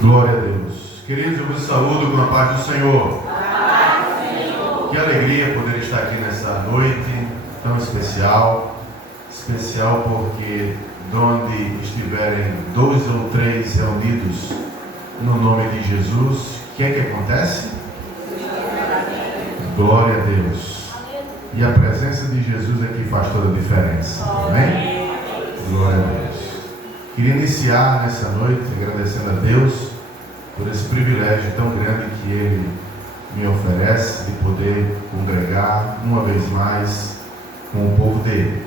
Glória a Deus. Queridos, eu vos saúdo com a paz do Senhor. Que alegria poder estar aqui nessa noite tão especial. Especial porque onde estiverem 2 ou 3 reunidos no nome de Jesus, o que é que acontece? Glória a Deus. E a presença de Jesus é que faz toda a diferença. Amém? Glória a Deus. Queria iniciar nessa noite agradecendo a Deus por esse privilégio tão grande que Ele me oferece de poder congregar uma vez mais com o povo dele.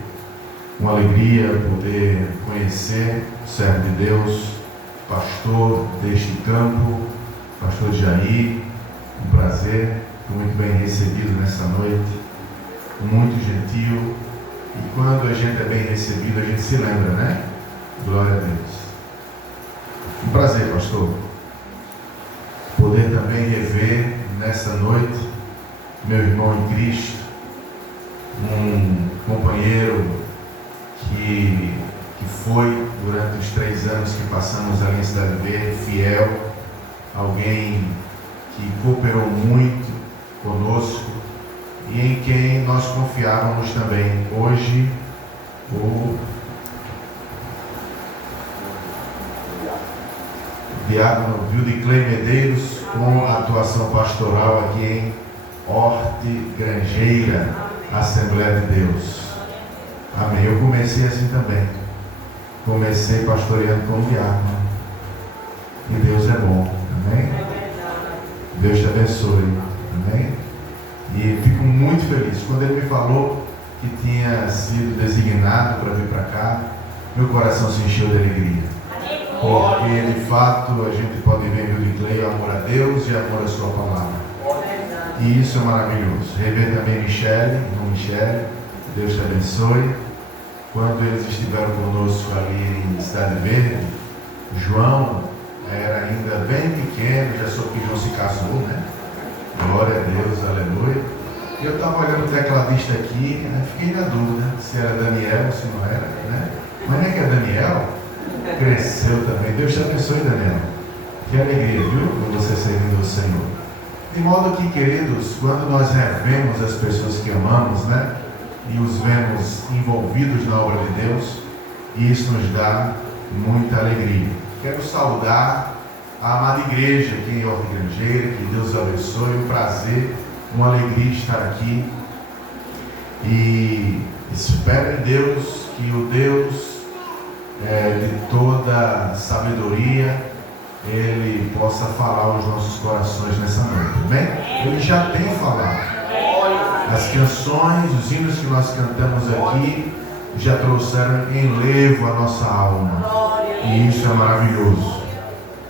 Uma alegria poder conhecer o servo de Deus, pastor deste campo, pastor Jair. Um prazer, fui muito bem recebido nessa noite, muito gentil. E quando a gente é bem recebido, a gente se lembra, né? Glória a Deus. Um prazer, pastor, poder também rever nessa noite meu irmão em Cristo, um companheiro que foi durante os 3 anos que passamos ali em Cidade Verde, fiel, alguém que cooperou muito conosco e em quem nós confiávamos também. Hoje, o diácono Vildiclei Medeiros, com a atuação pastoral aqui em Hortigranjeira, Assembleia de Deus. Amém. Eu comecei assim também. Comecei pastoreando como diácono. E Deus é bom. Amém? Deus te abençoe. Amém? E fico muito feliz. Quando ele me falou que tinha sido designado para vir para cá, meu coração se encheu de alegria. Porque de fato a gente pode ver em Vildiclei amor a Deus e amor à sua palavra. E isso é maravilhoso. Rever também Michele, irmão Michele, Deus te abençoe. Quando eles estiveram conosco ali em Cidade Verde, João era ainda bem pequeno, já soube que João se casou, né? Glória a Deus, aleluia. E eu estava olhando o tecladista aqui, né? Fiquei na dúvida se era Daniel ou se não era, né? Mas não é que é Daniel? Cresceu também. Deus te abençoe, Daniel. Que alegria, viu? Por você servindo ao Senhor. De modo que, queridos, quando nós revemos as pessoas que amamos, né? E os vemos envolvidos na obra de Deus, isso nos dá muita alegria. Quero saudar a amada igreja aqui em Hortigranjeira, que Deus abençoe, um prazer, uma alegria estar aqui. E espero em Deus que o Deus de toda sabedoria, Ele possa falar aos nossos corações nessa noite, amém? Ele já tem falado. As canções, os hinos que nós cantamos aqui já trouxeram enlevo à nossa alma, e isso é maravilhoso.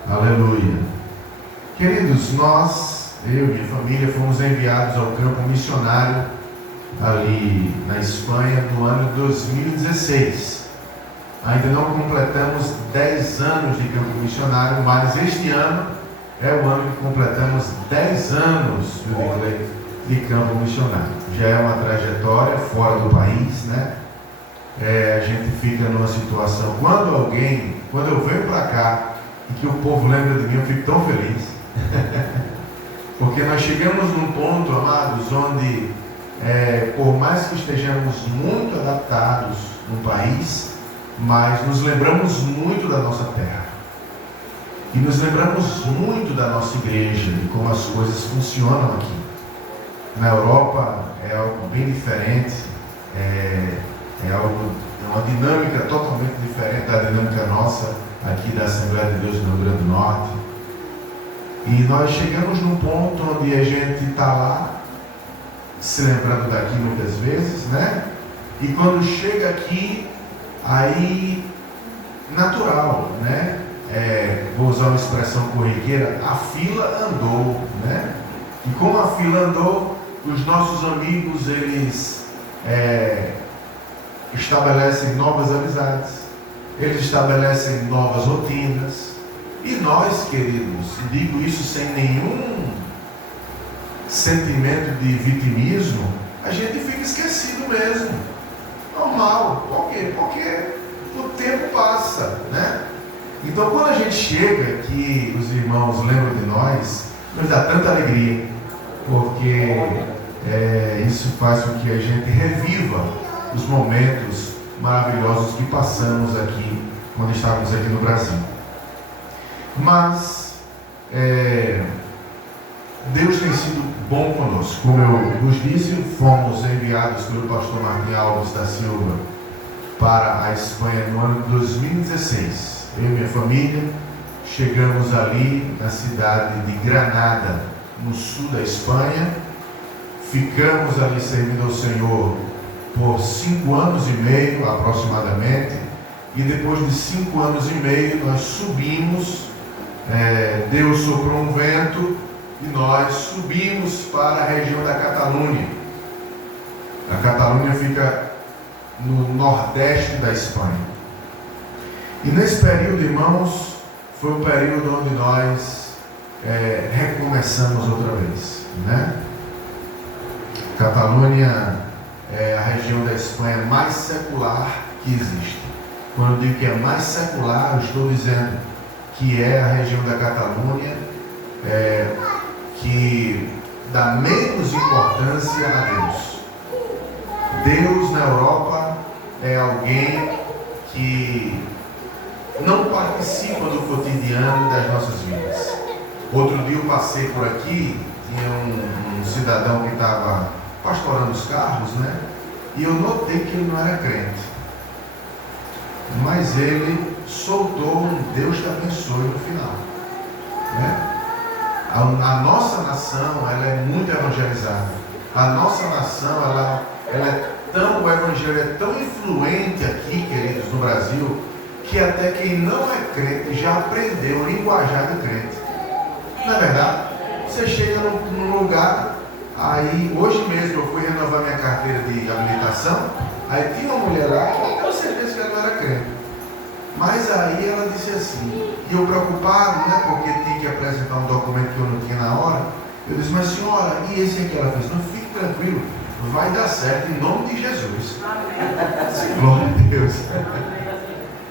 Aleluia. Queridos, nós, eu e minha família, fomos enviados ao campo missionário ali na Espanha no ano de 2016. Ainda não completamos 10 anos de campo missionário, mas este ano é o ano que completamos 10 anos de campo missionário. Já é uma trajetória fora do país, né? A gente fica numa situação, quando eu venho para cá e que o povo lembra de mim, eu fico tão feliz. Porque nós chegamos num ponto, amados, onde por mais que estejamos muito adaptados no país, mas nos lembramos muito da nossa terra e nos lembramos muito da nossa igreja, de como as coisas funcionam aqui. Na Europa é algo bem diferente, é uma dinâmica totalmente diferente da dinâmica nossa aqui da Assembleia de Deus no Rio Grande do Norte. E nós chegamos num ponto onde a gente está lá se lembrando daqui muitas vezes, né? E quando chega aqui, aí, natural, né? Vou usar uma expressão corriqueira, a fila andou, né? E como a fila andou, os nossos amigos, eles estabelecem novas amizades, eles estabelecem novas rotinas, e nós, queridos, digo isso sem nenhum sentimento de vitimismo, a gente fica esquecido mesmo. Normal. Por quê? Porque o tempo passa, né? Então, quando a gente chega, que os irmãos lembram de nós, nos dá tanta alegria, porque isso faz com que a gente reviva os momentos maravilhosos que passamos aqui, quando estávamos aqui no Brasil. Mas Deus tem sido bom conosco. Como eu vos disse, fomos enviados pelo pastor Martim Alves da Silva para a Espanha no ano de 2016. Eu e minha família chegamos ali na cidade de Granada, no sul da Espanha. Ficamos ali servindo ao Senhor por 5 anos e meio aproximadamente. E depois de 5 anos e meio nós subimos, Deus soprou um vento e nós subimos para a região da Catalunha. A Catalunha fica no nordeste da Espanha. E nesse período, irmãos, foi o período onde nós recomeçamos outra vez, né? Catalunha é a região da Espanha mais secular que existe. Quando eu digo que é mais secular, eu estou dizendo que é a região da Catalunha que dá menos importância a Deus. Deus na Europa é alguém que não participa do cotidiano das nossas vidas. Outro dia eu passei por aqui, tinha um cidadão que estava pastorando os carros, né? E eu notei que ele não era crente. Mas ele soltou um Deus te abençoe no final, né? A nossa nação, ela é muito evangelizada. A nossa nação, o evangelho é tão influente aqui, queridos, no Brasil, que até quem não é crente já aprendeu a linguajar de crente. Não é verdade? Você chega num lugar, aí hoje mesmo eu fui renovar minha carteira de habilitação, aí tinha uma mulher lá, que eu tenho certeza que ela não era crente. Mas aí ela disse assim, e eu preocupado, né, porque tinha que apresentar um documento que eu não tinha na hora, eu disse, mas senhora, e esse aqui? Ela fez, não, fique tranquilo, vai dar certo em nome de Jesus. Amém. Glória a Deus.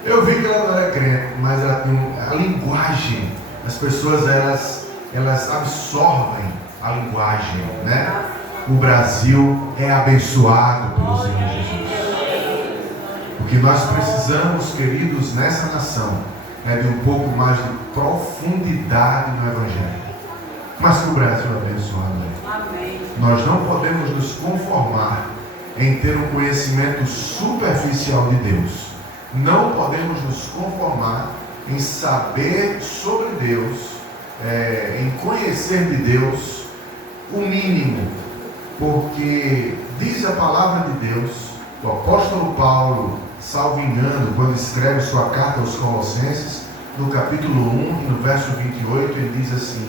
Eu vi que ela não era crente, mas ela tem a linguagem, as pessoas elas absorvem a linguagem, né? O Brasil é abençoado pelo Senhor Jesus. O que nós precisamos, queridos, nessa nação, é de um pouco mais de profundidade no Evangelho. Mas que o Brasil é abençoado. Amém. Nós não podemos nos conformar em ter um conhecimento superficial de Deus. Não podemos nos conformar em saber sobre Deus, em conhecer de Deus o mínimo, porque diz a palavra de Deus, o apóstolo Paulo, salvo engano, quando escreve sua carta aos Colossenses, no capítulo 1 e no verso 28, ele diz assim,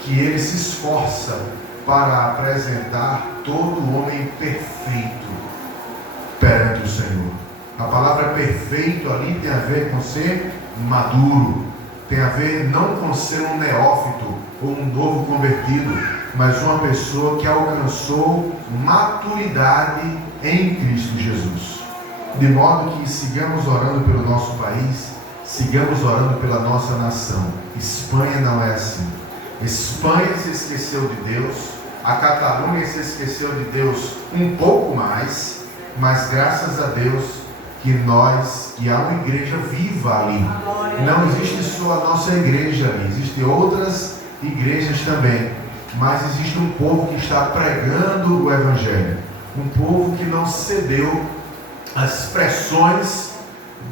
que ele se esforça para apresentar todo homem perfeito perante o Senhor. A palavra perfeito ali tem a ver com ser maduro, tem a ver não com ser um neófito ou um novo convertido, mas uma pessoa que alcançou maturidade em Cristo Jesus. De modo que sigamos orando pelo nosso país, sigamos orando pela nossa nação. Espanha não é assim. Espanha se esqueceu de Deus, a Catalunha se esqueceu de Deus um pouco mais, mas graças a Deus que há uma igreja viva ali. Não existe só a nossa igreja ali, existem outras igrejas também, mas existe um povo que está pregando o Evangelho, um povo que não cedeu às pressões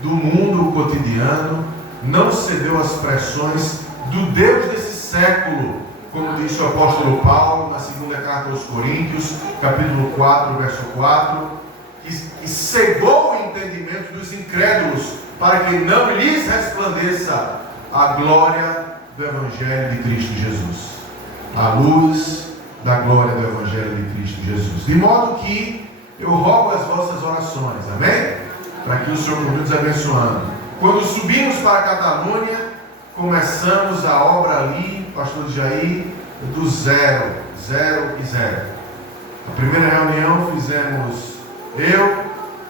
do mundo cotidiano, não cedeu às pressões do Deus desse século, como disse o apóstolo Paulo na segunda carta aos Coríntios, capítulo 4, verso 4, que cegou o entendimento dos incrédulos, para que não lhes resplandeça a glória do Evangelho de Cristo Jesus, a luz da glória do Evangelho de Cristo Jesus. De modo que eu rogo as vossas orações, amém? Para que o Senhor continue nos abençoando. Quando subimos para a Catalunha, começamos a obra ali, pastor Jair, do zero. A primeira reunião fizemos eu,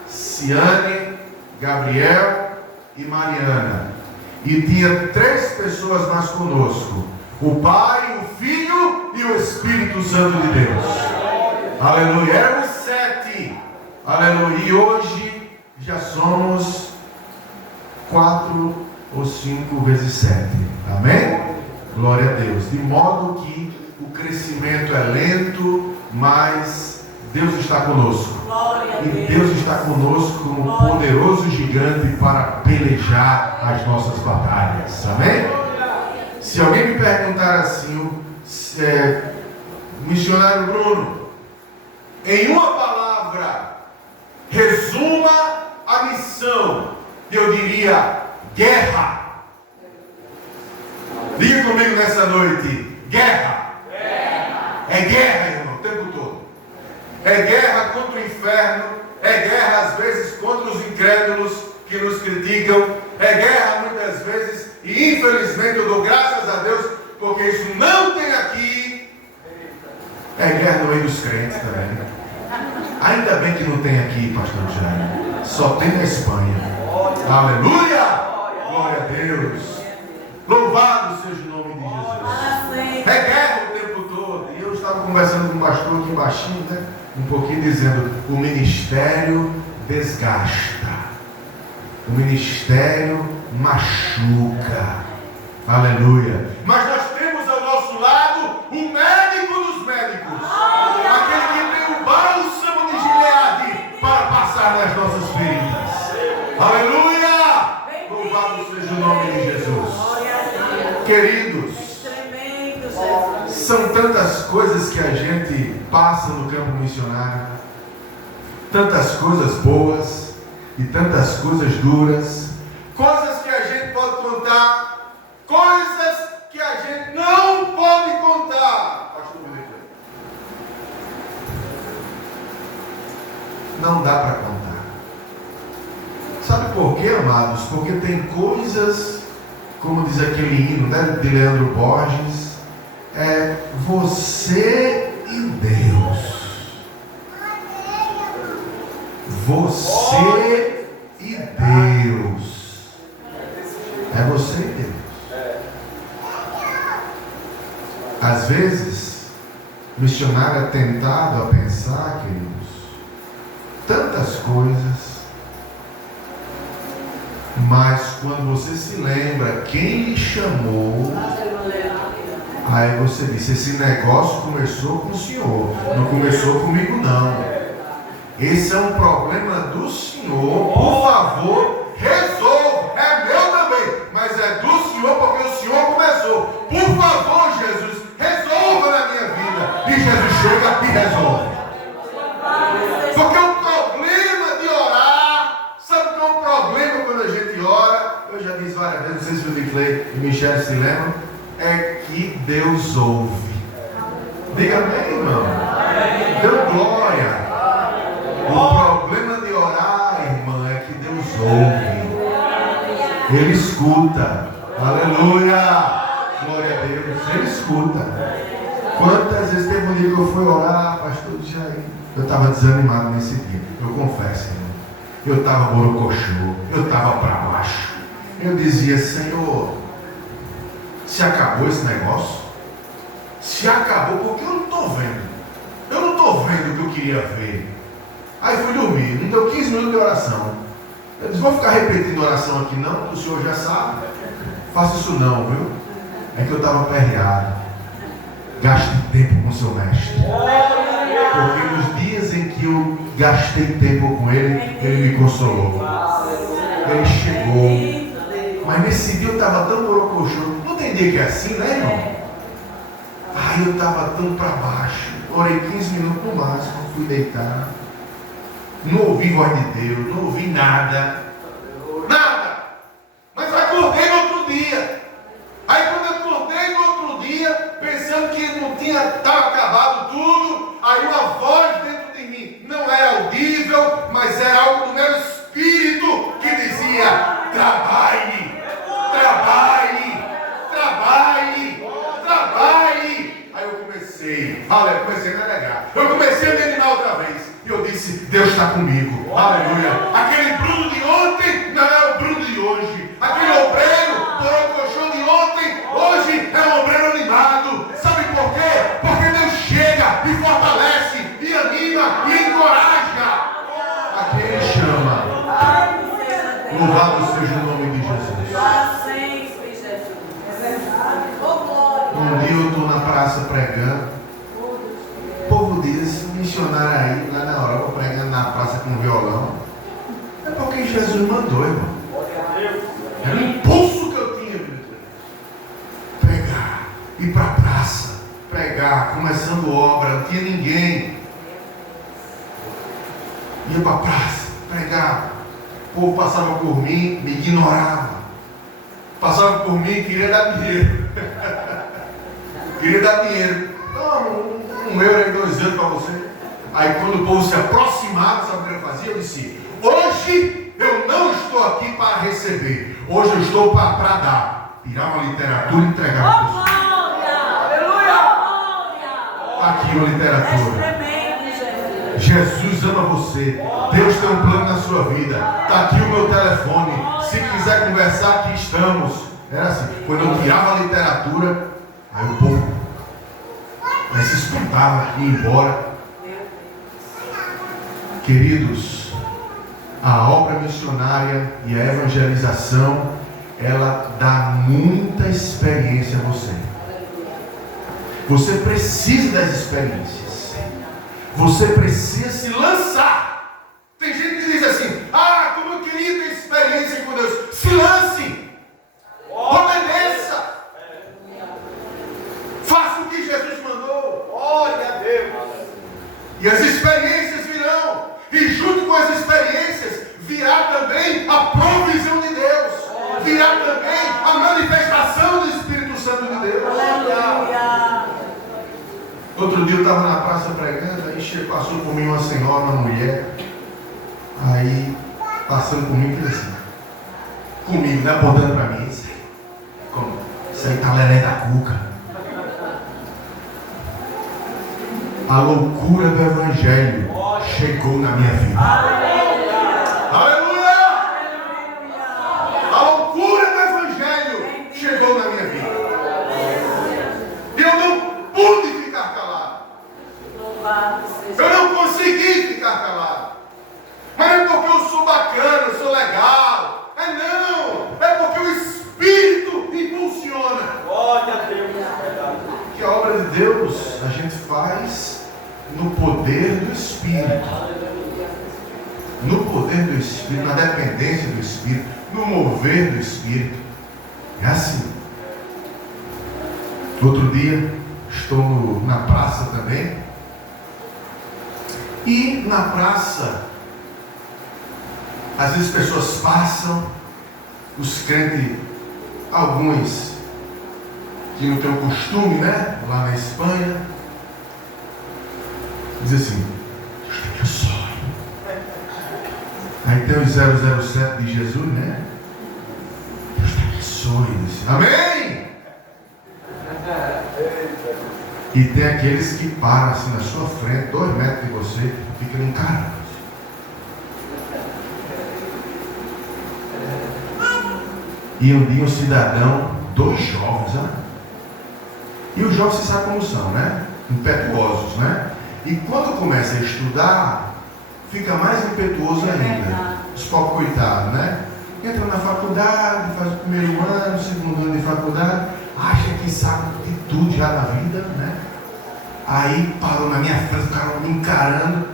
Ciane, Gabriel e Mariana. e tinha 3 pessoas mais conosco: o Pai, o Filho e o Espírito Santo de Deus. Aleluia. Éramos 7. Aleluia. E hoje já somos 4 ou 5 vezes 7. Amém? Glória a Deus. De modo que o crescimento é lento, mas Deus está conosco. E Deus está conosco como poderoso gigante para pelejar as nossas batalhas. Amém? Se alguém me perguntar assim, missionário Bruno, em uma palavra, resuma a missão, eu diria: guerra. Diga comigo nessa noite: guerra. É guerra, irmão, o tempo todo. É guerra contra o inferno, é guerra às vezes contra os incrédulos que nos criticam, é guerra muitas vezes, e infelizmente eu dou graças a Deus, porque isso não tem aqui. É guerra no meio dos crentes também. Ainda bem que não tem aqui, pastor Jair. Só tem na Espanha. Aleluia! Glória a Deus. Louvado seja o nome de Jesus. É guerra o tempo todo. E eu estava conversando com um pastor aqui baixinho, né? Um pouquinho dizendo: o ministério desgasta. O ministério machuca. Aleluia. Mas nós temos ao nosso lado o médico dos médicos. Aquele que tem o bálsamo de Gileade para passar nas nossas feridas. Aleluia. Louvado seja o nome de Jesus. Queridos, são tantas coisas que a gente passa no campo missionário, tantas coisas boas e tantas coisas duras, coisas que a gente pode contar, coisas que a gente não pode contar. Não dá para contar. Sabe por quê, amados? Porque tem coisas, como diz aquele hino, né, de Leandro Borges, é você e Deus. Você e Deus. É você e Deus. Às vezes, o missionário é tentado a pensar, queridos, tantas coisas, mas quando você se lembra quem lhe chamou, aí você diz: esse negócio começou com o Senhor, não começou comigo não. Esse é um problema do Senhor, por favor, resolva. É meu também, mas é do Senhor, porque o Senhor começou. Por favor, Jesus, resolva na minha vida. E Jesus chega e resolve. Porque o problema de orar, sabe qual é o problema quando a gente ora? Eu já disse várias vezes, não sei se o Clay e Michel se lembram, é que Deus ouve. Diga amém, irmão. Deu glória. O problema de orar, irmã, é que Deus ouve. Ele escuta. Aleluia. Glória a Deus. Ele escuta. Quantas vezes teve um dia que eu fui orar, pastor Jair, eu estava desanimado nesse dia. Eu confesso, irmão. Eu estava borocochô. Eu estava para baixo. Eu dizia: Senhor, se acabou esse negócio? Se acabou, porque eu não estou vendo. Eu não estou vendo o que eu queria ver. Aí fui dormir, não deu 15 minutos de oração. Eu disse: vou ficar repetindo oração aqui não, o senhor já sabe. Faça isso não, viu? É que eu estava aperreado. Gaste tempo com o seu mestre. Porque nos dias em que eu gastei tempo com ele, ele me consolou. Ele chegou. Mas nesse dia eu estava tão borocochô. Não tem dia que é assim, né, irmão? Aí eu estava tão para baixo. Orei 15 minutos no máximo, fui deitar. Não ouvi voz de Deus, não ouvi nada. Nada. Mas acordei no outro dia. Aí quando eu acordei no outro dia, pensando que não tinha, estava acabado tudo, aí uma voz dentro de mim, não era audível, mas era algo do meu espírito que dizia: trabalhe, trabalhe, trabalhe, trabalhe. Aí eu comecei a me alegrar. Eu comecei a me animar outra vez. E eu disse: Deus está comigo. Aleluia. Aquele Bruno de ontem não é o Bruno de hoje. Aquele obreiro Louvado seja o nome de Jesus. Um dia eu estou na praça pregando. O povo diz, missionário aí, lá na Europa, pregando na praça com violão. É porque Jesus mandou, irmão. Era o impulso que eu tinha. Pregar, ir para a praça, pregar, começando obra, não tinha ninguém. Ia para a praça, pregar. O povo passava por mim, me ignorava. Passava por mim, queria dar dinheiro. Queria dar dinheiro. Não, €1 e €2 para você. Aí quando o povo se aproximava, sabe o que eu fazia? Eu disse, hoje eu não estou aqui para receber. Hoje eu estou para dar. Tirar uma literatura e entregar para você. Está aqui uma literatura. Jesus ama você. Deus tem um plano na sua vida. Está aqui o meu telefone. Se quiser conversar, aqui estamos. Era assim. Quando eu tirava a literatura, aí o povo se espantava e ia embora. Queridos, a obra missionária e a evangelização, ela dá muita experiência a você. Você precisa das experiências. Você precisa se lançar. Tem gente que diz assim, como eu queria ter experiência com Deus. Se lance. Obedeça. Faça o que Jesus mandou. Olha a Deus. E as experiências virão. E junto com as experiências virá também a provisão de Deus. Virá também a manifestação do Espírito Santo de Deus. Outro dia eu estava na praça pregando, aí passou por mim uma senhora, uma mulher. Aí, passando por mim, fez assim, comigo, né, apontando para mim. Como? Isso aí tá lelé da cuca. A loucura do Evangelho chegou na minha vida. Aleluia! A loucura do Evangelho chegou na minha vida. E eu não pude ficar calado. Eu não consegui ficar calado. Mas é porque eu sou bacana, eu sou legal. Não. É porque o Espírito impulsiona. Glória a Deus. Que a obra de Deus a gente faz no poder do Espírito. No poder do Espírito, na dependência do Espírito, no mover do Espírito. É assim. Outro dia, estou na praça também. E na praça, às vezes pessoas passam, os crentes, alguns que não têm o costume, né? Lá na Espanha, diz assim, Deus te abençoe. Aí tem o 007 de Jesus, né? Deus te abençoe. Diz, amém! E tem aqueles que param assim na sua frente, 2 metros de você, e ficam encarando. E um dia um cidadão, 2 jovens, e os jovens, você sabe como são, né? Impetuosos, né? E quando começa a estudar, fica mais impetuoso ainda. Os pobres coitados, né? Entra na faculdade, faz o 1º ano, 2º ano de faculdade, acha que sabe de tudo já na vida, né? Aí parou na minha frente, ficaram me encarando,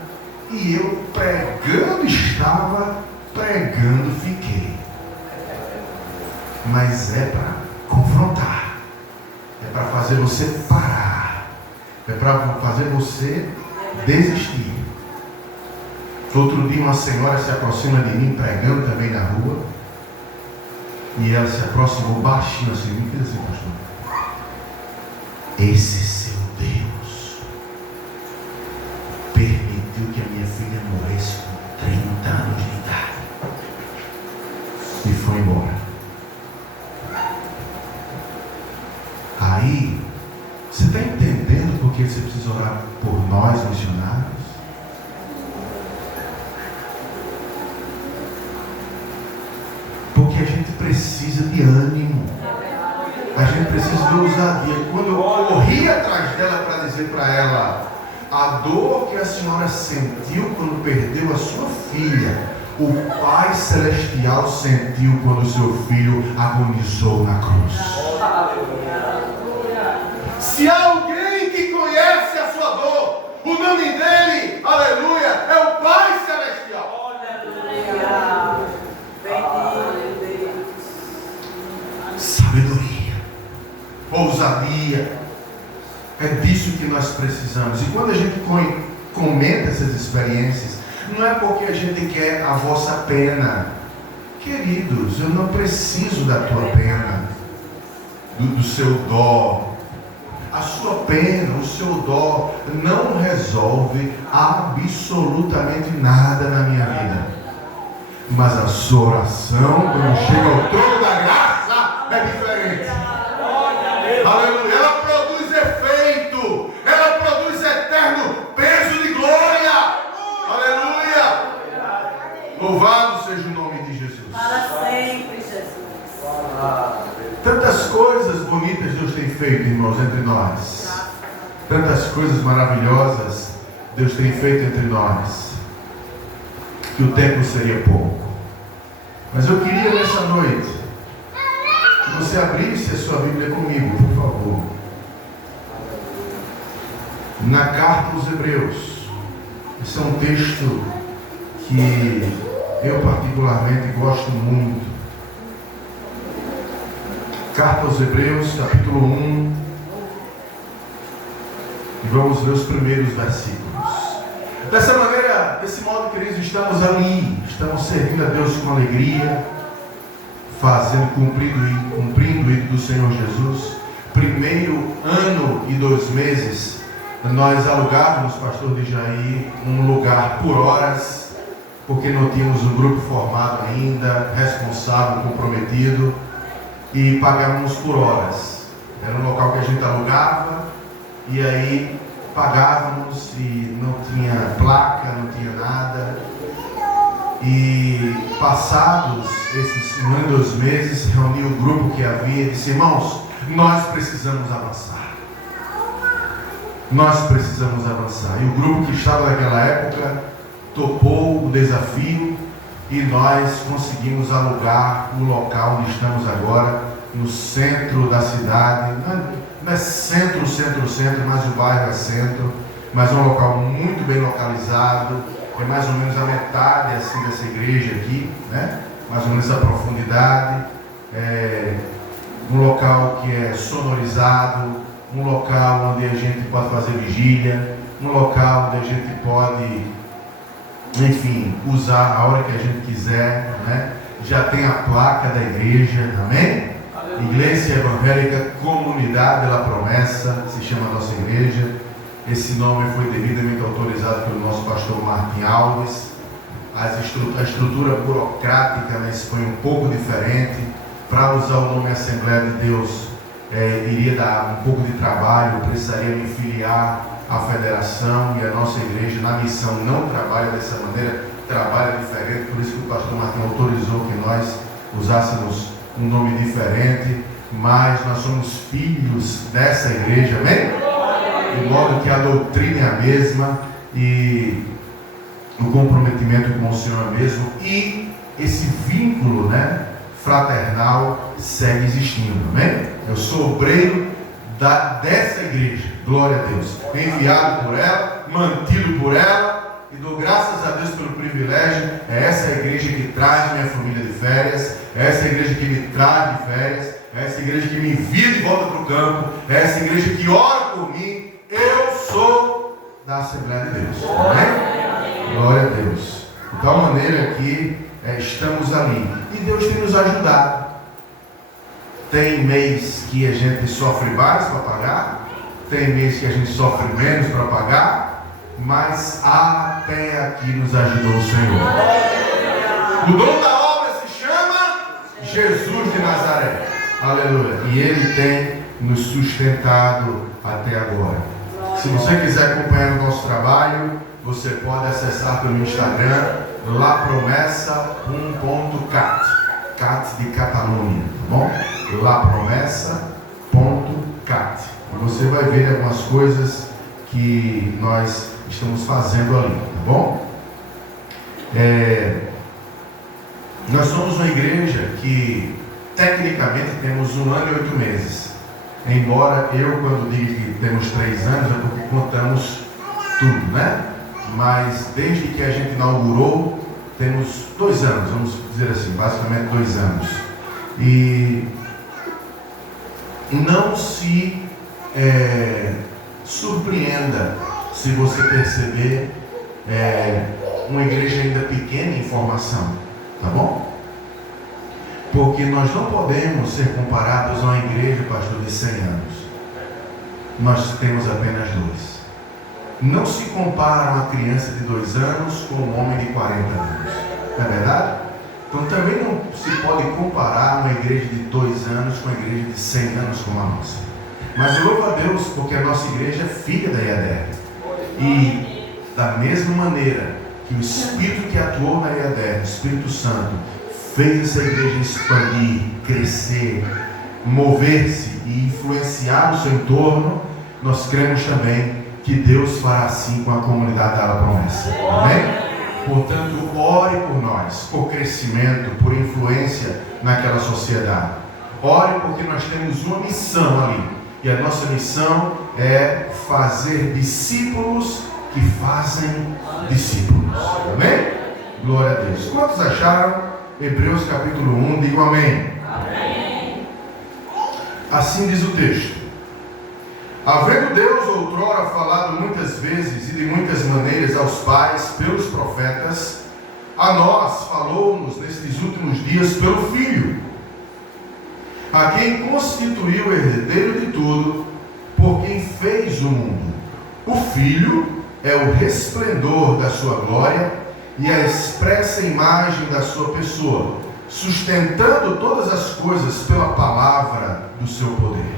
e eu pregando estava, pregando fiquei. Mas é para confrontar, é para fazer você parar, é para fazer você desistir. Outro dia uma senhora se aproxima de mim, pregando também na rua, e ela se aproximou baixinho assim, me fez assim, pastor, esse seu Deus permitiu que a minha filha morresse com 30 anos de idade e foi embora. Aí, você está entendendo por que você precisa orar por nós, missionários? Porque a gente precisa de ânimo. A gente precisa de ousadia. Quando eu corri atrás dela para dizer para ela a dor que a senhora sentiu quando perdeu a sua filha, o Pai Celestial sentiu quando o seu filho agonizou na cruz. Se há alguém que conhece a sua dor, o nome dele, aleluia, é o Pai Celestial. Sabedoria, ousadia, é disso que nós precisamos. E quando a gente comenta essas experiências, não é porque a gente quer a vossa pena. Queridos, eu não preciso da tua pena, do seu dó. A sua pena, o seu dó não resolve absolutamente nada na minha vida. Mas a sua oração, quando chega ao trono da graça, é diferente. Aleluia. Ela produz efeito. Ela produz eterno peso de glória. Aleluia. Louvado seja o nome de Jesus. Para sempre, Jesus. Tantas coisas bonitas Deus tem feito, irmãos, entre nós. Tantas coisas maravilhosas Deus tem feito entre nós, que o tempo seria pouco. Mas eu queria nessa noite que você abrisse a sua Bíblia comigo, por favor, na carta aos Hebreus. Esse é um texto que eu particularmente gosto muito. Carta aos Hebreus, capítulo 1, e vamos ver os primeiros versículos. Dessa maneira, desse modo, queridos, estamos ali, estamos servindo a Deus com alegria, cumprindo o ídolo do Senhor Jesus. Primeiro ano e 2 meses, nós alugávamos, pastor de Jair, um lugar por horas, porque não tínhamos um grupo formado ainda, responsável, comprometido, e pagávamos por horas. Era um local que a gente alugava, e aí pagávamos e não tinha placa, não tinha nada. E passados esses 1 ano e 2 meses, reuni o grupo que havia e disse: irmãos, nós precisamos avançar. Nós precisamos avançar. E o grupo que estava naquela época topou o desafio e nós conseguimos alugar o local onde estamos agora, no centro da cidade. Não é centro, mas o bairro é centro, mas é um local muito bem localizado. É mais ou menos a metade assim dessa igreja aqui, né? Mais ou menos a profundidade. É um local que é sonorizado, um local onde a gente pode fazer vigília, um local onde a gente pode, enfim, usar a hora que a gente quiser, né? Já tem a placa da igreja, amém? Igreja Evangélica Comunidade da Promessa, se chama a nossa igreja. Esse nome foi devidamente autorizado pelo nosso pastor Martin Alves. A estrutura burocrática na Espanha é um pouco diferente. Para usar o nome Assembleia de Deus, iria dar um pouco de trabalho, precisaria me filiar à federação, e a nossa igreja na missão não trabalha dessa maneira, trabalha diferente. Por isso que o pastor Martin autorizou que nós usássemos um nome diferente, mas nós somos filhos dessa igreja, amém? De modo que a doutrina é a mesma e o comprometimento com o Senhor é o mesmo, e esse vínculo, né, fraternal segue existindo, amém? Eu sou obreiro dessa igreja, glória a Deus, enviado por ela, mantido por ela, e dou graças a Deus pelo privilégio. É essa igreja que traz minha família de férias, é essa igreja que me traz de férias, é essa igreja que me envia de volta para o campo, é essa igreja que ora por mim. Eu sou da Assembleia de Deus, amém? Glória a Deus. De tal maneira que estamos ali, e Deus tem nos ajudado. Tem mês que a gente sofre mais para pagar, tem mês que a gente sofre menos para pagar, mas até aqui nos ajudou o Senhor. O dono da obra se chama Jesus de Nazaré, aleluia, e Ele tem nos sustentado até agora. Se você quiser acompanhar o nosso trabalho, você pode acessar pelo Instagram, lapromessa.cat, cat de Catalunha, tá bom? lapromessa.cat. Você vai ver algumas coisas que nós estamos fazendo ali, tá bom? Nós somos uma igreja que tecnicamente temos 1 ano e 8 meses. Embora eu, quando digo que temos 3 anos, é porque contamos tudo, né? Mas desde que a gente inaugurou, temos 2 anos, vamos dizer assim, basicamente 2 anos. E não se surpreenda se você perceber uma igreja ainda pequena em formação, tá bom? Porque nós não podemos ser comparados a uma igreja, pastor, de 100 anos. Nós temos apenas 2. Não se compara uma criança de 2 anos com um homem de 40 anos. Não é verdade? Então também não se pode comparar uma igreja de 2 anos com uma igreja de 100 anos como a nossa. Mas eu louvo a Deus porque a nossa igreja é filha da IADER. E da mesma maneira que o Espírito que atuou na IADER, o Espírito Santo, fez essa igreja expandir, crescer, mover-se e influenciar o seu entorno, nós cremos também que Deus fará assim com a comunidade da Promessa. Amém? Portanto, ore por nós, por crescimento, por influência naquela sociedade. Ore porque nós temos uma missão ali. E a nossa missão é fazer discípulos que fazem discípulos. Amém? Glória a Deus. Quantos acharam? Hebreus capítulo 1, digam amém. Amém. Assim diz o texto: havendo Deus outrora falado muitas vezes e de muitas maneiras aos pais pelos profetas, a nós falou-nos nestes últimos dias pelo Filho, a quem constituiu herdeiro de tudo, por quem fez o mundo. O Filho é o resplendor da sua glória e a expressa imagem da sua pessoa, sustentando todas as coisas pela palavra do seu poder.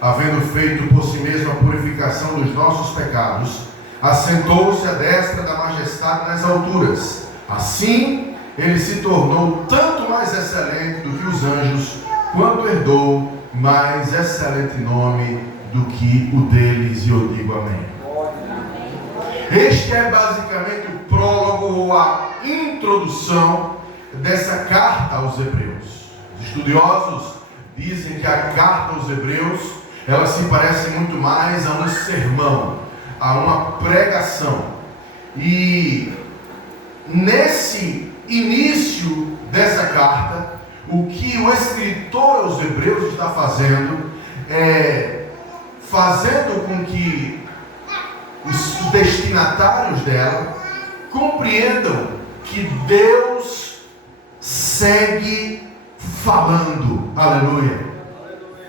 Havendo feito por si mesmo a purificação dos nossos pecados, assentou-se à destra da majestade nas alturas. Assim, ele se tornou tanto mais excelente do que os anjos, quanto herdou mais excelente nome do que o deles, e eu digo amém. Este é basicamente o prólogo ou a introdução dessa carta aos Hebreus. Os estudiosos dizem que a carta aos Hebreus, ela se parece muito mais a um sermão, a uma pregação. E nesse início dessa carta, o que o escritor aos Hebreus está fazendo é fazendo com que os destinatários dela compreendam que Deus segue falando, aleluia,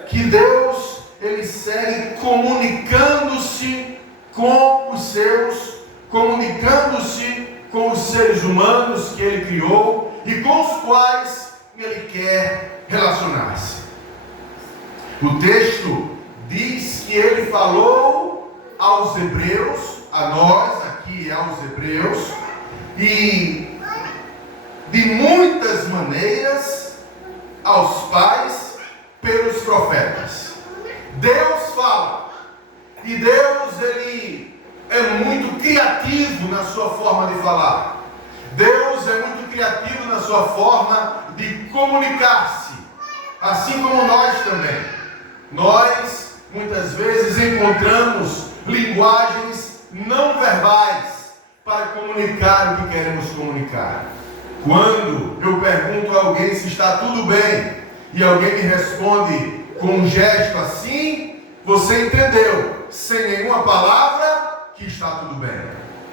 que Deus, ele segue comunicando-se com os seus, comunicando-se com os seres humanos que ele criou e com os quais ele quer relacionar-se. O texto diz que ele falou aos hebreus, a nós aqui aos hebreus, e de muitas maneiras aos pais pelos profetas. Deus fala, e Deus, ele é muito criativo na sua forma de falar. Deus é muito criativo na sua forma de comunicar-se, assim como nós também. Nós muitas vezes encontramos linguagens não verbais para comunicar o que queremos comunicar. Quando eu pergunto a alguém se está tudo bem e alguém me responde com um gesto assim, você entendeu, sem nenhuma palavra, que está tudo bem.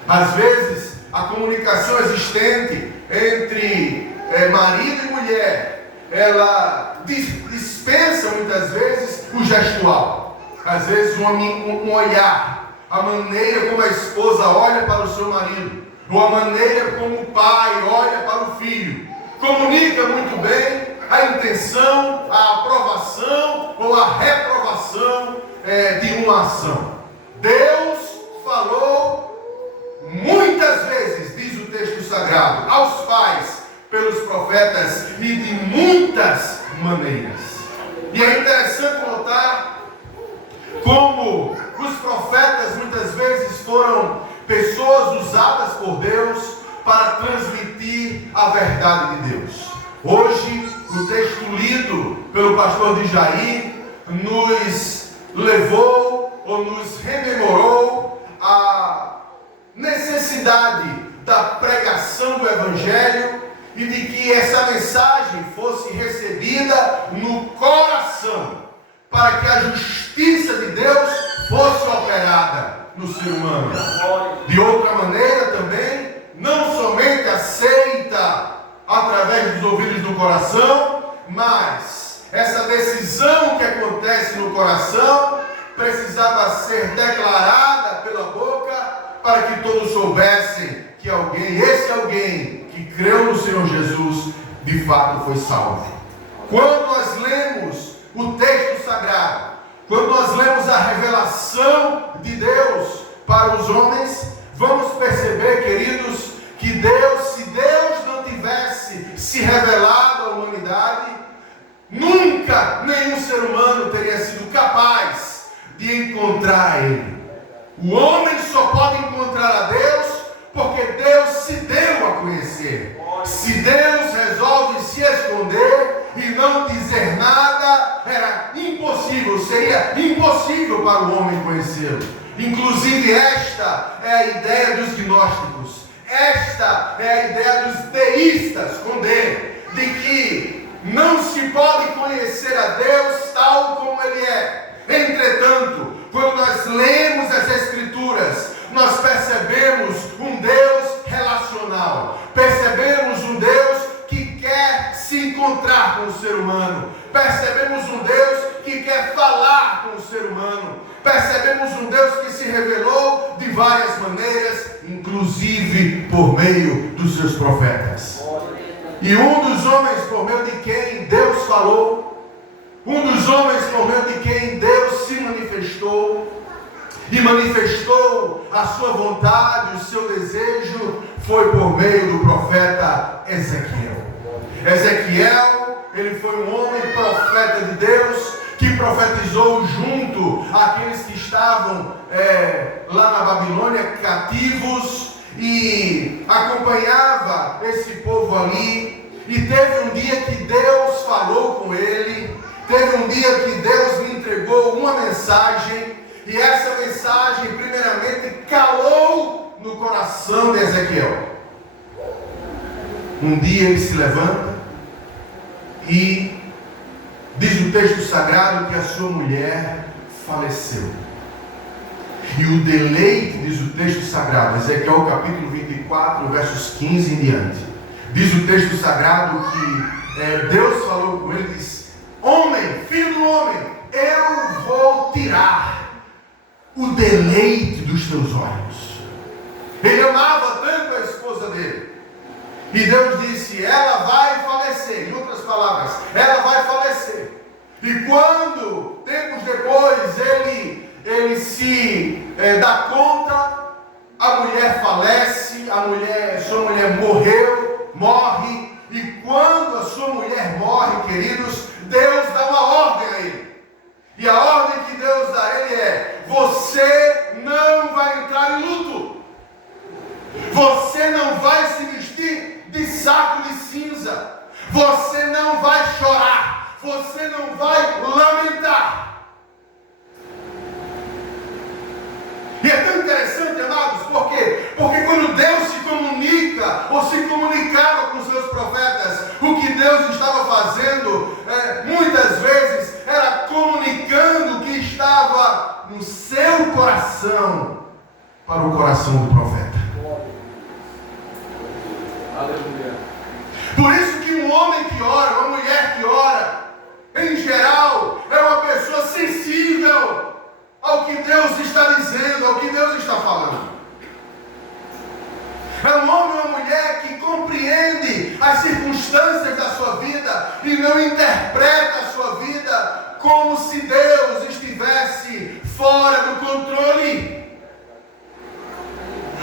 Às vezes, a comunicação existente entre marido e mulher, ela dispensa muitas vezes o gestual. Às vezes um olhar, a maneira como a esposa olha para o seu marido, ou a maneira como o pai olha para o filho, comunica muito bem a intenção, a aprovação ou a reprovação de uma ação. Deus falou muitas vezes, diz o texto sagrado, aos pais pelos profetas e de muitas maneiras. E é interessante notar como os profetas muitas vezes foram pessoas usadas por Deus para transmitir a verdade de Deus. Hoje, o texto lido pelo pastor Jair nos levou ou nos rememorou a necessidade da pregação do Evangelho e de que essa mensagem fosse recebida no coração, para que a justiça de Deus fosse operada no ser humano. De outra maneira também, não somente aceita através dos ouvidos do coração, mas essa decisão que acontece no coração precisava ser declarada pela boca para que todos soubessem que esse alguém que creu no Senhor Jesus, de fato foi salvo. Quando nós lemos o texto sagrado, quando nós lemos a revelação de Deus para os homens, vamos perceber, queridos, que se Deus não tivesse se revelado à humanidade, nunca nenhum ser humano teria sido capaz de encontrar Ele. O homem só pode encontrar a Deus porque Deus se deu a conhecer. Se Deus resolve se esconder e não dizer nada, era impossível, seria impossível para o homem conhecê-lo. Inclusive esta é a ideia dos gnósticos, esta é a ideia dos deístas, com D, de que não se pode conhecer a Deus tal como Ele é. Entretanto, quando nós lemos as Escrituras, nós percebemos um Deus relacional, percebemos um Deus que quer se encontrar com o ser humano, percebemos um Deus que quer falar com o ser humano, percebemos um Deus que se revelou de várias maneiras, inclusive por meio dos seus profetas. E um dos homens por meio de quem Deus falou, um dos homens por meio de quem Deus se manifestou, e manifestou a sua vontade, o seu desejo, foi por meio do profeta Ezequiel. Ezequiel, ele foi um homem profeta de Deus, que profetizou junto àqueles que estavam lá na Babilônia, cativos, e acompanhava esse povo ali. E teve um dia que Deus falou com ele, teve um dia que Deus lhe entregou uma mensagem, e essa mensagem primeiramente calou no coração de Ezequiel. Um dia ele se levanta e diz o texto sagrado que a sua mulher faleceu. E o deleite, diz o texto sagrado, Ezequiel capítulo 24, versos 15 em diante, diz o texto sagrado que Deus falou com ele, diz: homem, filho do homem, eu vou tirar o deleite dos teus olhos. Ele amava tanto a esposa dele. E Deus disse: ela vai falecer. Em outras palavras, ela vai falecer. E quando, tempos depois, ele se dá conta, a mulher falece, sua mulher morre. E quando a sua mulher morre, queridos, Deus dá uma ordem a ele. E a ordem que Deus dá a ele é: você não vai entrar em luto. Você não vai se vestir de saco de cinza. Você não vai chorar. Você não vai lamentar. E é tão interessante, amados, por quê? Porque quando Deus se comunica, ou se comunicava com seus profetas, o que Deus estava fazendo, muitas vezes, era comunicando o que estava no seu coração, para o coração do profeta. Aleluia. Por isso que um homem que ora, uma mulher que ora, em geral, é uma pessoa sensível ao que Deus está dizendo, ao que Deus está falando. É um homem ou uma mulher que compreende as circunstâncias da sua vida e não interpreta a sua vida como se Deus estivesse fora do controle.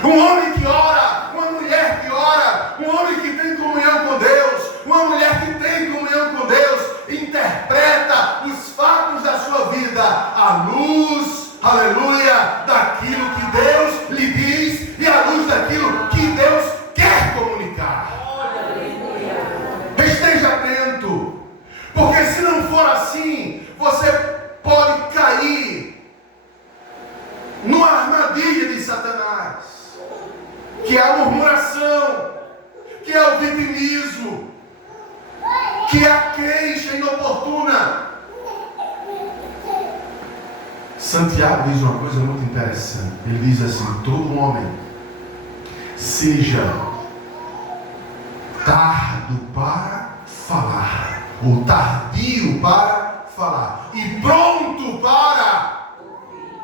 Um homem que ora, uma mulher que ora, um homem que tem comunhão com Deus, uma mulher que tem comunhão com Deus, interpreta os fatos da sua vida à luz, aleluia, daquilo que Deus lhe diz e à luz daquilo que Deus quer comunicar. Esteja vitimismo, que é a queixa inoportuna. Santiago diz uma coisa muito interessante. Ele diz assim: todo homem seja tardo para falar, ou tardio para falar, e pronto para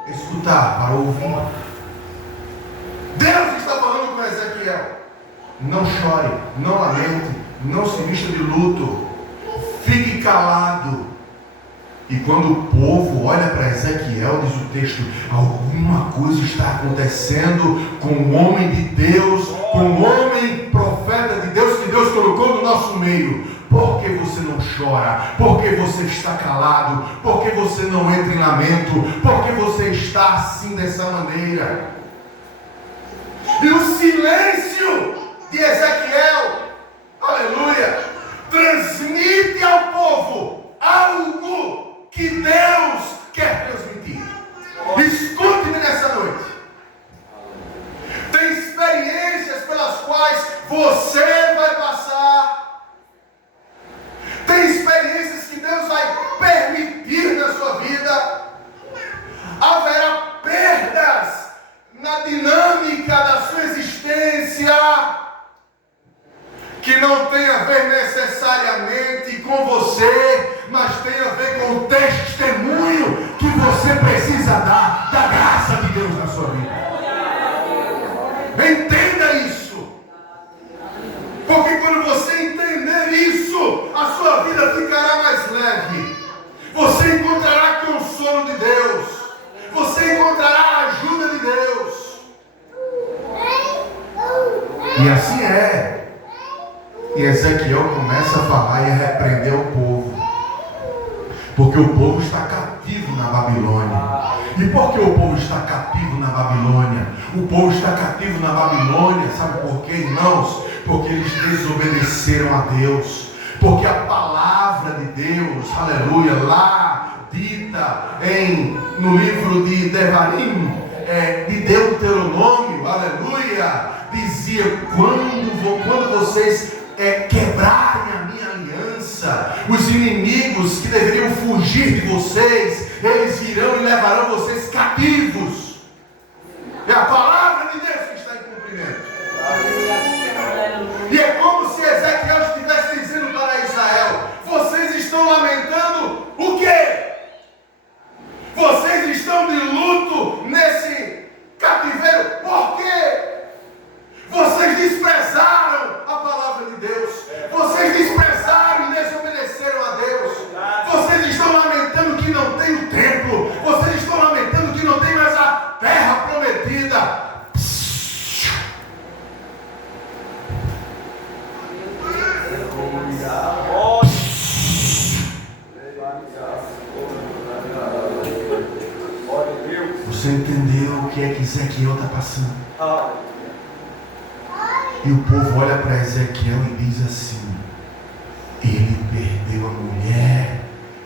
escutar, para ouvir. Deus está falando com Ezequiel: não chore, não lamente, não se vista de luto, fique calado. E quando o povo olha para Ezequiel, diz o texto, alguma coisa está acontecendo com o homem de Deus, com o homem profeta de Deus, que Deus colocou no nosso meio. Por que você não chora? Por que você está calado? Por que você não entra em lamento? Por que você está assim, dessa maneira? E o silêncio de Ezequiel, aleluia, transmite ao povo algo que Deus quer transmitir. Escute-me nessa noite. Tem experiências pelas quais você vai passar. Tem experiências que Deus vai permitir na sua vida. Haverá perdas na dinâmica da sua existência, que não tem a ver necessariamente com você, mas tem a ver com o testemunho que você precisa dar da graça de Deus na sua vida. Entenda isso, porque quando você entender isso, a sua vida ficará mais leve. Você encontrará consolo de Deus, você encontrará a ajuda de Deus. E assim é. E Ezequiel começa a falar e a repreender o povo, porque o povo está cativo na Babilônia. E por que o povo está cativo na Babilônia? O povo está cativo na Babilônia, sabe por quê, irmãos? Porque eles desobedeceram a Deus. Porque a palavra de Deus, aleluia, lá dita no livro de Devarim, de Deuteronômio, aleluia, dizia: quando vocês quebrarem a minha aliança, os inimigos que deveriam fugir de vocês, eles virão e levarão vocês cativos. É a palavra de Deus que está em cumprimento. E é como se Ezequiel estivesse dizendo para Israel: vocês estão lamentando o quê? Vocês estão de luto nesse cativeiro, por quê? Vocês desprezaram a palavra de Deus. Vocês desprezaram e desobedeceram a Deus. Vocês estão lamentando que não tem o templo. Vocês estão lamentando que não tem mais a terra prometida. Você entendeu o que é que Ezequiel está passando? E o povo olha para Ezequiel e diz assim: ele perdeu a mulher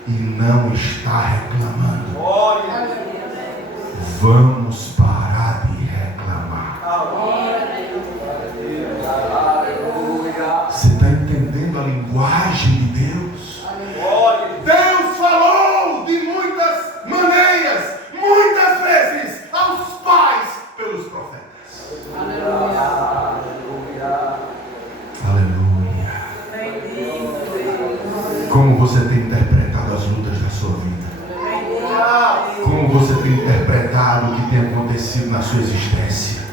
e não está reclamando. Vamos parar de reclamar. Você está entendendo a linguagem de Deus? Deus falou de muitas maneiras, muitas vezes, aos pais pelos profetas. Aleluia. Como você tem interpretado as lutas da sua vida? Como você tem interpretado o que tem acontecido na sua existência?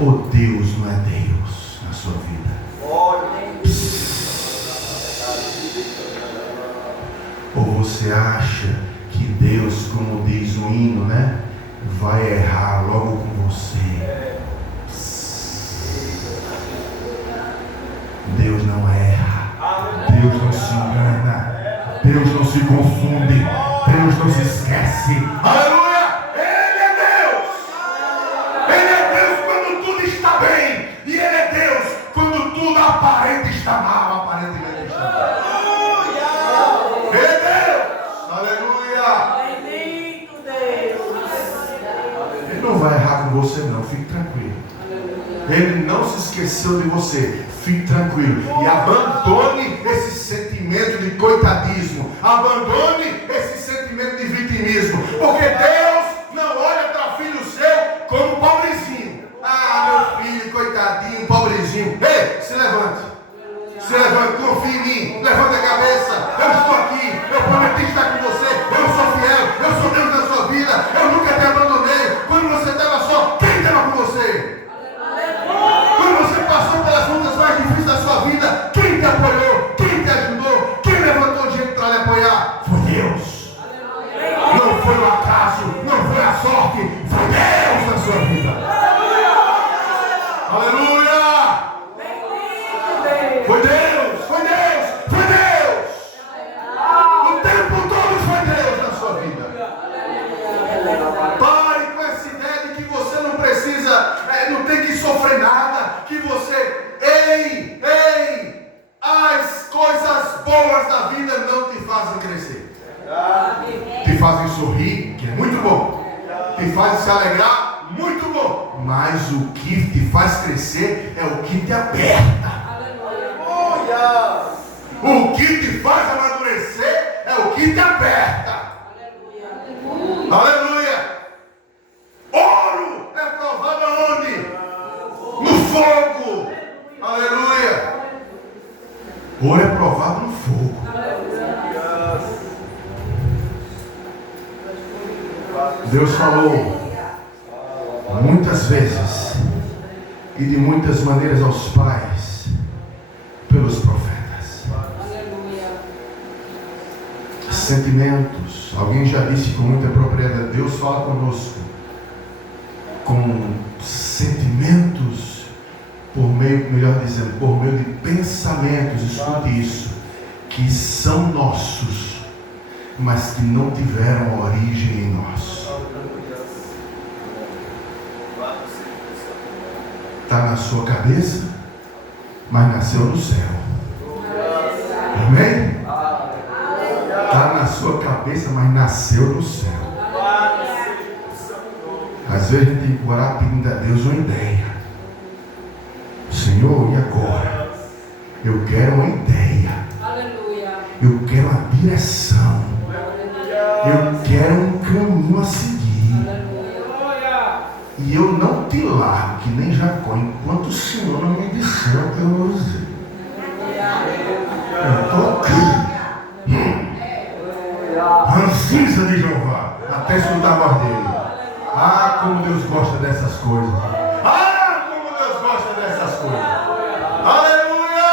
Oh, Deus não é Deus na sua vida. Ou você acha que Deus, como diz o hino, né, vai errar logo com você? Deus não erra. Deus não se engana. Deus não se confunde. Deus não se esquece. Aleluia! Ele é Deus. Ele é Deus quando tudo está bem. E Ele é Deus quando tudo aparenta estar mal. Aparentemente está mal. Ele é Deus. Aleluia! não vai errar com você não, fique tranquilo. Ele não se esqueceu de você, fique tranquilo. E abandone esse sentimento de coitadismo, abandone esse sentimento de vitimismo, porque Deus não olha para filho seu como pobrezinho. Ah, meu filho, coitadinho, pobrezinho. Ei, se levante. Se levante, confie em mim, levante a cabeça. Eu estou aqui, eu prometi estar com você. Eu sou fiel, eu sou Deus na sua vida. Eu nunca te abandonei. Quando você estava só, quem estava com você? Quando você passou pelas lutas mais difíceis da sua vida, quem te apoiou? Quem te ajudou? Quem levantou gente para lhe apoiar? Foi Deus. Não foi o acaso, não foi a sorte, foi Deus na sua vida. Aleluia! Foi Deus, foi Deus, foi Deus! O tempo todo foi Deus na sua vida. Pare com essa ideia de que você não precisa, não tem que sofrer nada, que você, as coisas boas da vida não te fazem crescer. Te fazem sorrir, que é muito bom. Te fazem se alegrar, muito bom. Mas o que te faz crescer é o que te aperta. O que te faz amadurecer é o que te aperta. Aleluia. Ouro é provado aonde? No fogo. Aleluia. Ouro é provado no fogo. Deus falou muitas vezes e de muitas maneiras aos pais pelos profetas. Sentimentos. Alguém já disse com muita propriedade: Deus fala conosco com sentimentos, por meio, melhor dizendo, por meio de pensamentos. Escute isso, que são nossos, mas que não tiveram origem em nós. Está na sua cabeça, mas nasceu no céu. Amém? Está na sua cabeça, mas nasceu no céu. Às vezes a gente tem que orar pedindo a Deus uma ideia. Senhor, e agora? Eu quero uma ideia. Eu quero uma direção. Eu quero um caminho a seguir. E eu não te largo, que nem Jacó, enquanto o Senhor não me disser o que eu vou dizer. Eu estou aqui. Ranzinza de Jeová, até escutar a voz dele. Ah, como Deus gosta dessas coisas. Ah, como Deus gosta dessas coisas. Aleluia!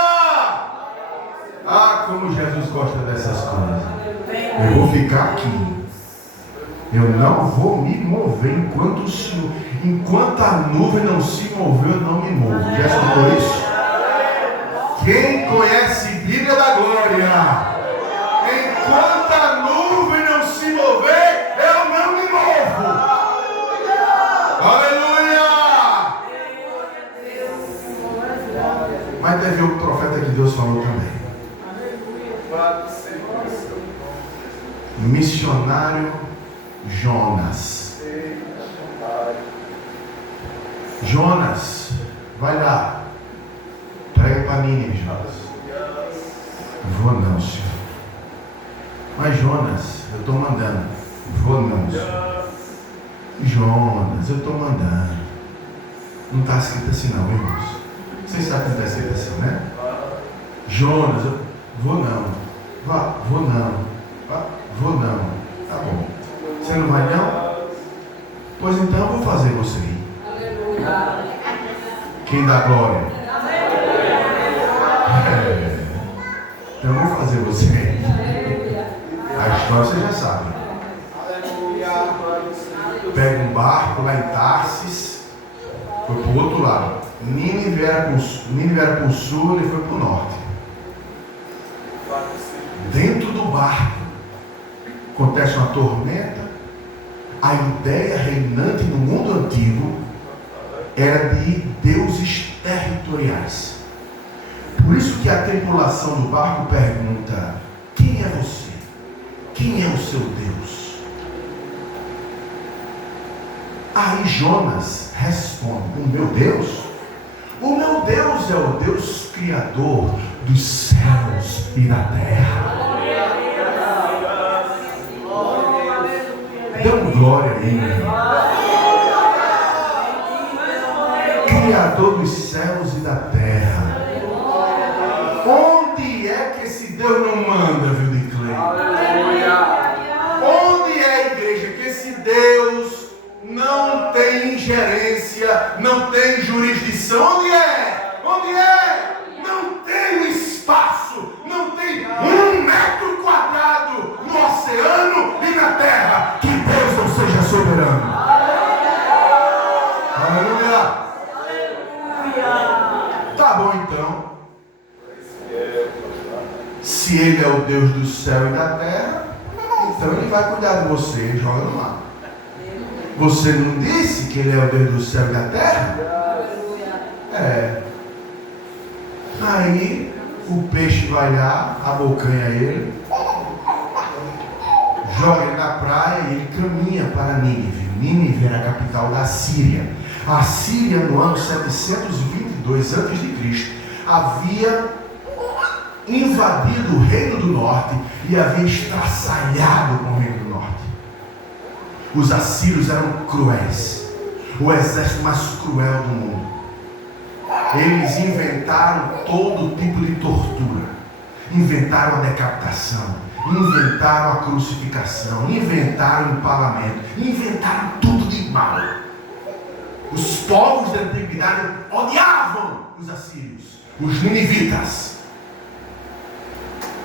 Ah, como Jesus gosta dessas coisas. Eu vou ficar aqui. Eu não vou me mover enquanto o Senhor, enquanto a nuvem não se moveu, eu não me movo. Já escutou isso? Quem conhece Bíblia da Glória? Enquanto a nuvem não se mover, eu não me movo. Aleluia! Mas teve outro profeta que Deus falou também. Missionário Jonas. Jonas, vai lá. Prega para Nínive, Jonas. Vou não, Senhor. Mas Jonas, eu estou mandando. Vou não, Senhor. Jonas, eu estou mandando. Não está escrito assim não, irmãos. Vocês sabem que não está escrito assim, né? Jonas, eu vou não. Vá, vou não. Vá, vou não. Tá bom. Você não vai não? Pois então eu vou fazer você ir. Quem dá glória? Então eu vou fazer você ir. A história você já sabe. Pega um barco lá em Tarsis, foi para o outro lado. Nínive era para o sul, ele foi para o norte. Dentro do barco acontece uma tormenta. A ideia reinante no mundo antigo era de deuses territoriais. Por isso que a tripulação do barco pergunta: quem é você? Quem é o seu Deus? Aí Jonas responde: o meu Deus? O meu Deus é o Deus Criador dos céus e da terra. Dê um glória aí, meu irmão. Criador dos céus e da terra. Onde é que esse Deus não manda, viu, de Clay? Onde é a igreja que esse Deus não tem ingerência, não tem jurisdição? Onde é? Onde é? Não tem espaço, não tem 1 metro quadrado no oceano e na terra que Deus não seja soberano. Aleluia. Tá bom então. Se Ele é o Deus do céu e da terra, então Ele vai cuidar de você. Joga no mar. Você não disse que Ele é o Deus do céu e da terra? É. Aí o peixe vai lá, abocanha ele, joga ele na praia e ele caminha para Nínive. Nínive era a capital da Síria. A Síria, no ano 722 a.C., havia invadido o Reino do Norte e havia estraçalhado com o Reino do Norte. Os assírios eram cruéis, o exército mais cruel do mundo. Eles inventaram todo tipo de tortura, inventaram a decapitação, inventaram a crucificação, inventaram o empalamento, inventaram tudo de mal. Os povos da antiguidade odiavam os assírios, os ninivitas.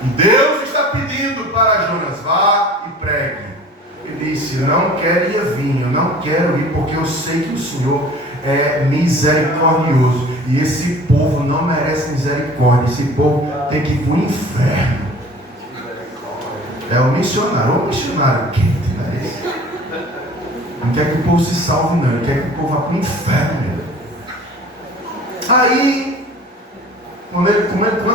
E Deus está pedindo para Jonas: vá e pregue. Ele disse: não quero ir vir, eu não quero ir, porque eu sei que o Senhor é misericordioso, e esse povo não merece misericórdia. Esse povo tem que ir para o inferno. É o missionário quente, não é isso? Não quer que o povo se salve, não. Ele quer que o povo vá para o inferno mesmo. Aí, quando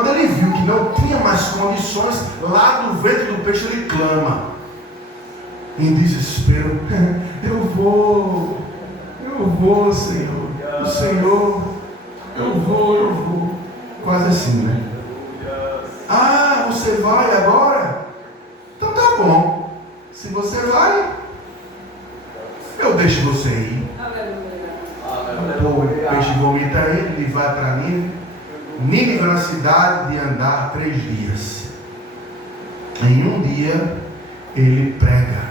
ele viu que não tinha mais condições, lá do ventre do peixe ele clama em desespero: eu vou, Senhor. O Senhor, eu vou. Quase assim, né? Ah, você vai agora? Então tá bom. Se você vai, eu deixo você ir. O peixe vomita ele vai para Nínive. Nínive é uma cidade de andar 3 dias. Em um dia ele prega.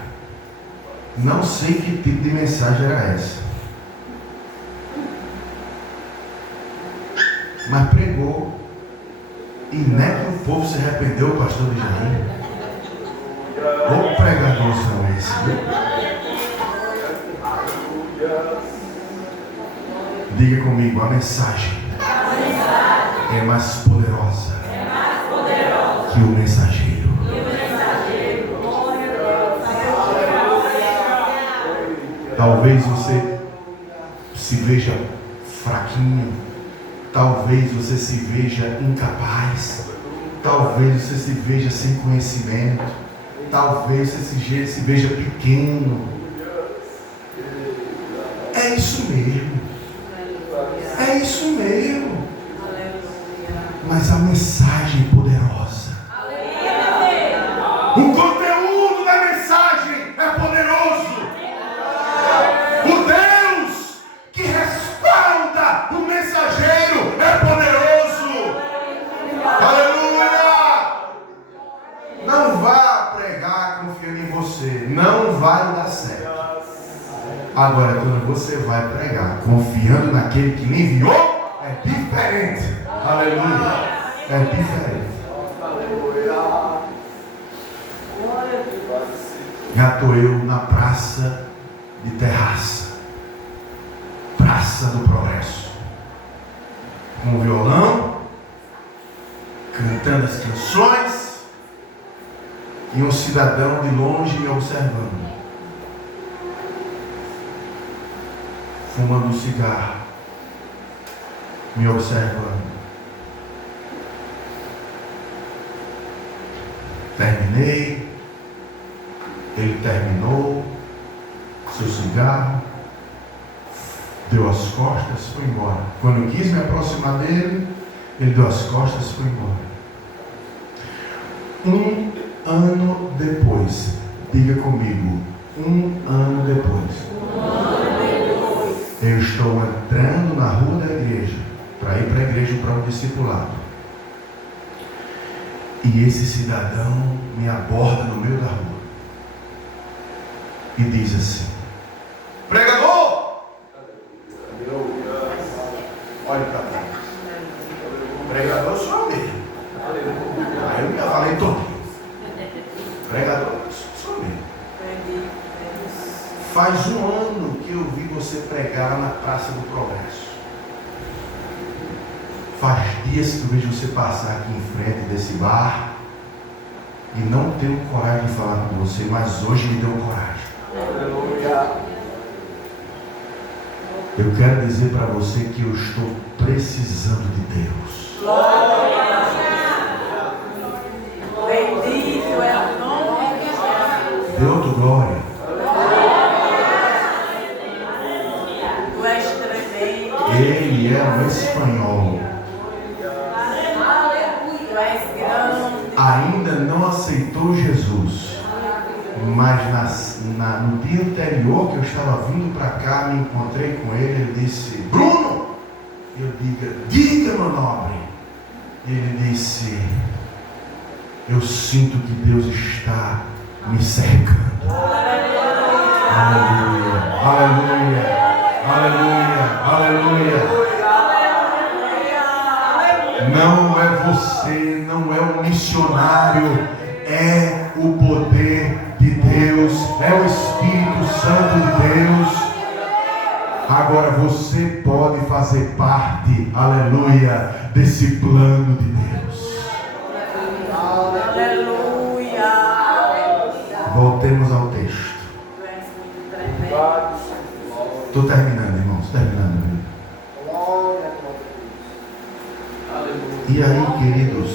Não sei que tipo de mensagem era essa, mas pregou. E não é que o povo se arrependeu, o pastor de Jair. O pregador são esses, viu? Diga comigo: a mensagem é mais poderosa que o mensageiro. Talvez você se veja fraquinho, talvez você se veja incapaz, talvez você se veja sem conhecimento, talvez você se veja pequeno. É isso mesmo. É isso mesmo. Mas a mensagem é poderosa. O conteúdo da mensagem é poderoso. O Deus que respalda o mensageiro é poderoso. Aleluia! Não vá pregar confiando em você. Não vai dar certo. Agora, quando você vai pregar confiando naquele que lhe enviou, é diferente. Aleluia! É diferente. Já estou eu na praça de Terraça, Praça do Progresso, com o violão, cantando as canções, e um cidadão de longe me observando, fumando um cigarro, me observando. Terminei, ele terminou seu cigarro, deu as costas e foi embora. Quando eu quis me aproximar dele, ele deu as costas e foi embora. 1 ano depois, diga comigo, 1 ano depois, eu estou entrando na rua da igreja, para ir para a igreja para o discipulado. E esse cidadão me aborda no meio da rua e diz assim: pregador! Olha para trás. Pregador sou eu mesmo. Aí eu me falei todo. Pregador sou eu mesmo. Faz 1 ano que eu vi você pregar na Praça do Progresso. Faz dias que eu vejo você passar aqui em frente desse bar e não tenho coragem de falar com você, mas hoje me deu coragem. Eu quero dizer para você que eu estou precisando de Deus. Bendito é o nome de Jesus. Dê outro glória. Tu és tremendo. Ele é um espanhol. Tu és grande. Ainda não aceitou Jesus, mas no dia anterior que eu estava vindo para cá, me encontrei com ele. Ele disse: Bruno, eu diga meu nobre. Ele disse: eu sinto que Deus está me cercando. Aleluia, aleluia, aleluia, aleluia. Não é você, não é um missionário, é o poder de Deus, é o Espírito Santo de Deus. Agora você pode fazer parte, aleluia, desse plano de Deus. Aleluia. Voltemos ao texto. Tu és muito tremendo. Estou terminando, irmãos, terminando. E aí, queridos,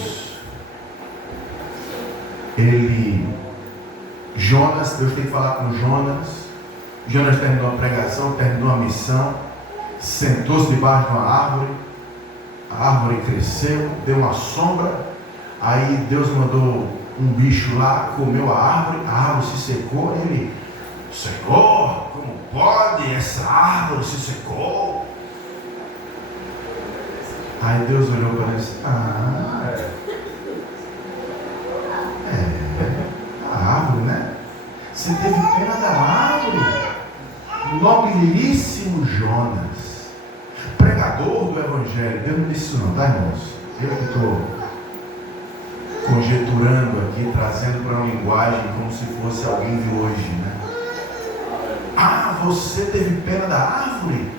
Jonas, Deus tem que falar com Jonas. Jonas terminou a pregação, terminou a missão, sentou-se debaixo de uma árvore. A árvore cresceu, deu uma sombra. Aí Deus mandou um bicho lá, comeu a árvore se secou. E ele: Senhor, como pode? Essa árvore se secou. Aí Deus olhou para ele e disse: a árvore, né? Você teve pena da árvore. Nobilíssimo Jonas, pregador do Evangelho. Eu não disse isso não, tá, irmãos? Eu que estou conjecturando aqui, trazendo para uma linguagem como se fosse alguém de hoje, né? Você teve pena da árvore?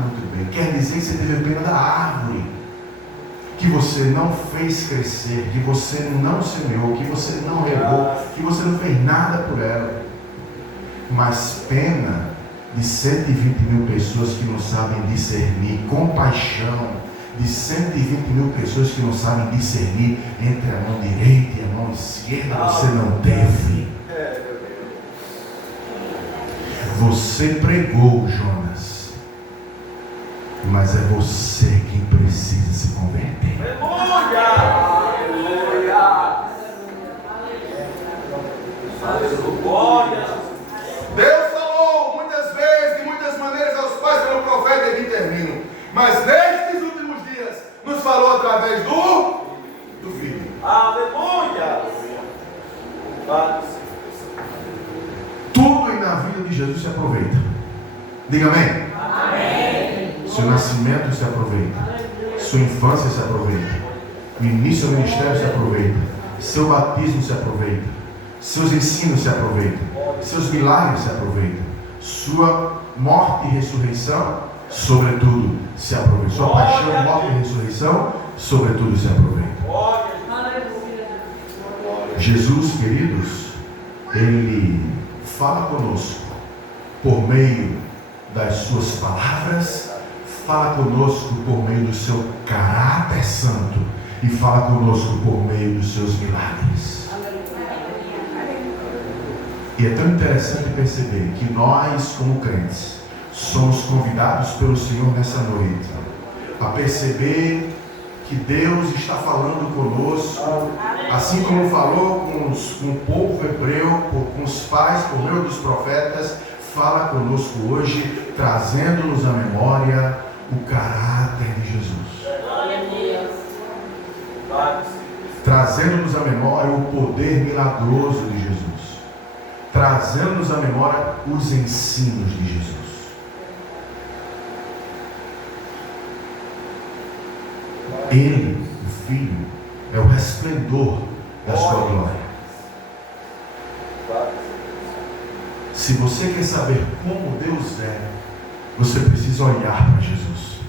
Muito bem. Quer dizer que você teve pena da árvore, que você não fez crescer, que você não semeou, que você não regou, que você não fez nada por ela. Mas pena de 120 mil pessoas que não sabem discernir, compaixão de 120 mil pessoas que não sabem discernir entre a mão direita e a mão esquerda, você não teve. Você pregou, Jonas, mas é você quem precisa se converter. Deus falou muitas vezes, de muitas maneiras aos pais pelo profeta, e aqui termino. Mas nestes últimos dias nos falou através do Filho. Aleluia! Tudo na vida de Jesus se aproveita. Diga amém. Amém. Seu nascimento se aproveita. Sua infância se aproveita. O início do ministério se aproveita. Seu batismo se aproveita. Seus ensinos se aproveitam. Seus milagres se aproveitam. Sua morte e ressurreição, sobretudo, se aproveita. Sua paixão, morte e ressurreição, sobretudo, se aproveita. Jesus, queridos, Ele fala conosco por meio das suas palavras, fala conosco por meio do seu caráter santo e fala conosco por meio dos seus milagres. E é tão interessante perceber que nós, como crentes, somos convidados pelo Senhor nessa noite a perceber que Deus está falando conosco, assim como falou com o povo hebreu, com os pais, por meio dos profetas, fala conosco hoje, trazendo-nos à memória o caráter de Jesus. Trazendo-nos à memória o poder milagroso de Jesus. Trazendo-nos à memória os ensinos de Jesus. Ele, o Filho, é o resplendor da sua glória. Se você quer saber como Deus é, você precisa olhar para Jesus.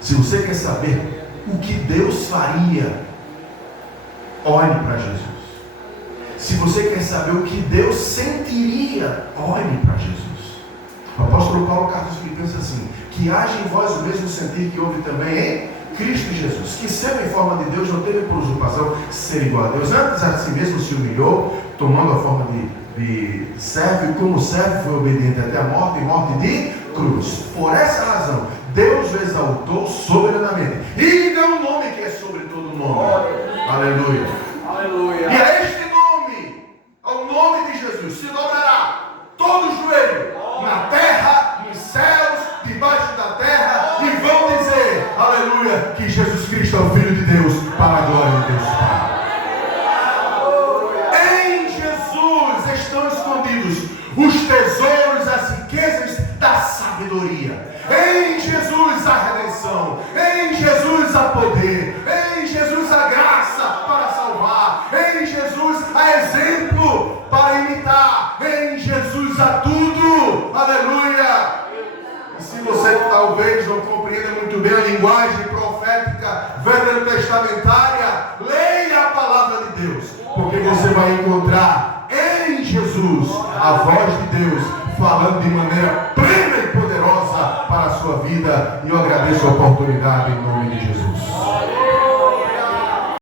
Se você quer saber o que Deus faria, olhe para Jesus. Se você quer saber o que Deus sentiria, olhe para Jesus. O apóstolo Paulo Carlos Filipenses assim: que haja em vós o mesmo sentir que houve também em Cristo Jesus, que sendo em forma de Deus, não teve por usurpação ser igual a Deus, antes a si mesmo se humilhou, tomando a forma de servo, e como servo foi obediente até a morte, e morte de cruz. Por essa razão, Deus o exaltou soberanamente e lhe deu um nome que é sobre todo nome. Aleluia. Aleluia. E a este nome, ao nome de Jesus, se dobrará todo joelho, na terra, nos céus, debaixo da terra, e vão dizer, aleluia, que Jesus Cristo é o Filho de Deus, para a glória de Deus Pai. Em Jesus estão escondidos os tesouros, as riquezas da sabedoria. Em Jesus a redenção, em Jesus há poder, em Jesus a graça para salvar, em Jesus há exemplo para imitar, em Jesus há tudo, aleluia. E se você talvez não compreenda muito bem a linguagem profética veterotestamentária, leia a palavra de Deus, porque você vai encontrar em Jesus a voz de Deus falando de maneira plena e poderosa para a sua vida. E eu agradeço a oportunidade em nome de Jesus.